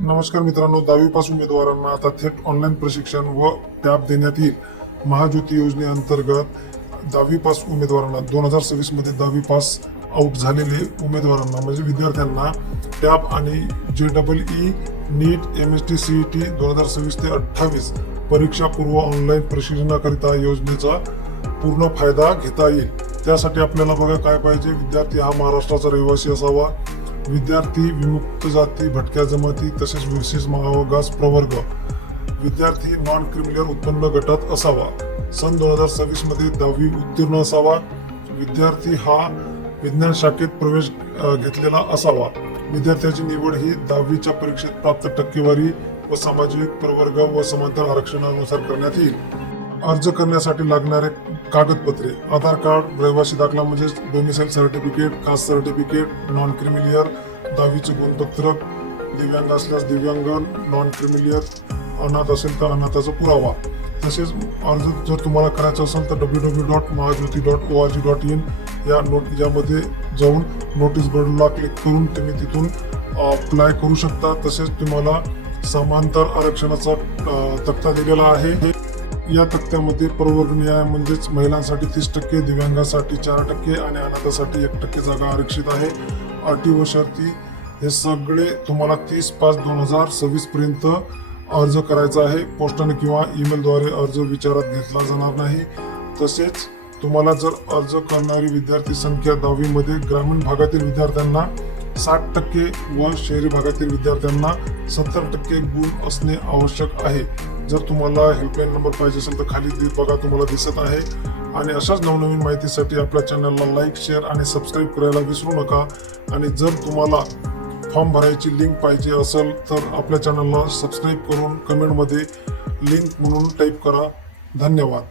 नमस्कार मित्रांनो, 10वी पास उमेदवारांना आता थेट ऑनलाईन प्रशिक्षण व टॅब देण्यात येईल. महाज्योती योजनेअंतर्गत 10वी पास उमेदवारांना 2026 मध्ये 10वी पास आउट झालेले उमेदवारांना म्हणजे विद्यार्थ्यांना टॅब आणि JEE नीट MST CET 2026 ते 28 परीक्षा पूर्व ऑनलाईन प्रशिक्षणाकरिता योजनेचा पूर्ण फायदा घेता येईल. त्यासाठी आपल्याला बघा काय पाहिजे, विद्यार्थी हा महाराष्ट्राचा रहिवासी असावा, विद्यार्थी विमुक्त जाती, भटक्या जमाती तसेच विशेष मागास प्रवर्ग, विद्यार्थी नॉन क्रिमिनल उत्पन्न गटात असावा, सन 2026 मध्ये 10वी उत्तीर्ण असावा, विद्यार्थी हा विज्ञान शाखेत प्रवेश घेतलेला असावा, विद्यार्थ्याची निवड ही 10वीच्या परीक्षेत प्राप्त टक्केवारी व सामाजिक प्रवर्ग व समांतर आरक्षणानुसार करण्यात येईल. अर्ज करण्यासाठी लागणारे कागदपत्रे: आधार कार्ड, रहिवासी दाखला म्हणजे domicile certificate, caste certificate, non creamy layer, 10वीचे गुणपत्रक, दिव्यांग असल्यास दिव्यांग, नॉन क्रिमिलियर, अनाथ असेल तर अनाथाचा पुरावा. तसेच अर्ज जर तुम्हाला करायचा असेल तर www.mahajyoti.org.in यामध्ये जाऊन नोटीस बोर्डला क्लिक करून तुम्ही तिथून अप्लाय करू शकता. तसेच तुम्हाला समांतर आरक्षणाचा तक्ता दिलेला आहे. या तक्त्यामध्ये प्रवर्ग न्याय म्हणजेच महिलांसाठी 30%, दिव्यांगासाठी 4% आणि अनाथासाठी 1% जागा आरक्षित आहे. अटी व शर्ती हे सगळे तुम्हाला 30/5/2026 पर्यंत अर्ज करायचा आहे. पोस्टाने किंवा ईमेलद्वारे अर्ज विचारात घेतला जाणार नाही. तसेच तुम्हाला जर अर्ज करणारी विद्यार्थी संख्या 10वी मध्ये ग्रामीण भागातील विद्यार्थ्यांना 60% व शहरी भागातील विद्यार्थ्यांना 70% गुण असणे आवश्यक आहे. जर तुम्हाला हेल्पलाईन नंबर पाहिजे असेल तर खाली बघा तुम्हाला दिसत आहे. आणि अशाच नवनवीन माहितीसाठी आपल्या चॅनलला लाईक, शेअर आणि सबस्क्राईब करायला विसरू नका. आणि जर तुम्हाला फॉर्म भरायची लिंक पाहिजे असेल तर आपल्या चॅनलला सबस्क्राईब करून कमेंटमध्ये लिंक म्हणून टाईप करा. धन्यवाद.